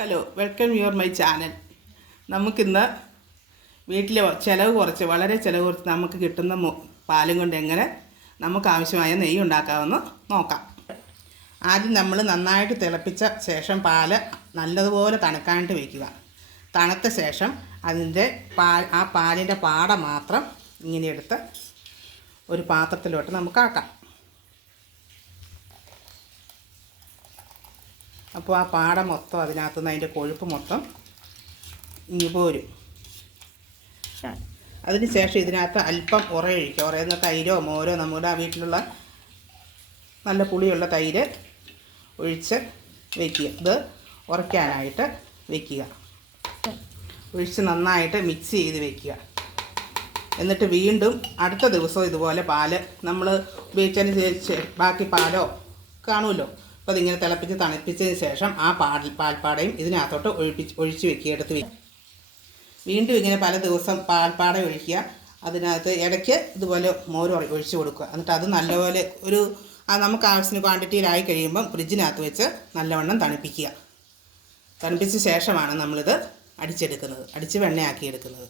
Hello, welcome your my channel. നമുക്കിന്ന് വീട്ടിലെ വളരെ ചിലവ് കുറച്ച് നമുക്ക് കിട്ടുന്ന പാലും കൊണ്ട് എങ്ങനെ നമുക്ക് ആവശ്യമായ നെയ്യ് ഉണ്ടാക്കാമെന്ന് നോക്കാം. ആദ്യം നമ്മൾ നന്നായിട്ട് തിളപ്പിച്ച ശേഷം പാല് നല്ലതുപോലെ തണുക്കാനായിട്ട് വയ്ക്കുക. തണുത്ത ശേഷം അതിൻ്റെ ആ പാലിൻ്റെ പാട മാത്രം ഇങ്ങനെ എടുത്ത് ഒരു പാത്രത്തിലോട്ട് നമുക്കാക്കാം. അപ്പോൾ ആ പാട മൊത്തം അതിനകത്തുനിന്ന് അതിൻ്റെ കൊഴുപ്പ് മൊത്തം ഇങ്ങ് പോരും. അതിന് ശേഷം ഇതിനകത്ത് അല്പം ഉറയൊഴിക്കുക. ഉറയുന്ന തൈരോ മോരോ നമ്മുടെ വീട്ടിലുള്ള നല്ല പുളിയുള്ള തൈര് ഒഴിച്ച് വയ്ക്കുക. ഇത് ഉറയ്ക്കാനായിട്ട് വയ്ക്കുക. ഒഴിച്ച് നന്നായിട്ട് മിക്സ് ചെയ്ത് വയ്ക്കുക. എന്നിട്ട് വീണ്ടും അടുത്ത ദിവസവും ഇതുപോലെ പാല് നമ്മൾ ഉപയോഗിച്ചതിന് ശേഷം ബാക്കി പാലോ കാണുമല്ലോ. അപ്പോൾ അതിങ്ങനെ തിളപ്പിച്ച് തണുപ്പിച്ചതിന് ശേഷം ആ പാൽപ്പാടയും ഇതിനകത്തോട്ട് ഒഴിച്ച് വയ്ക്കുക, എടുത്ത് വയ്ക്കുക. വീണ്ടും ഇങ്ങനെ പല ദിവസം പാൽപ്പാട ഒഴിക്കുക. അതിനകത്ത് ഇടയ്ക്ക് ഇതുപോലെ മോര് ഒഴിച്ച് കൊടുക്കുക. എന്നിട്ട് അത് നല്ലപോലെ നമുക്ക് ആവശ്യത്തിന് ക്വാണ്ടിറ്റിയിലായി കഴിയുമ്പം ഫ്രിഡ്ജിനകത്ത് വെച്ച് നല്ലവണ്ണം തണുപ്പിക്കുക. തണുപ്പിച്ച ശേഷമാണ് നമ്മളിത് അടിച്ച് വെണ്ണയാക്കി എടുക്കുന്നത്.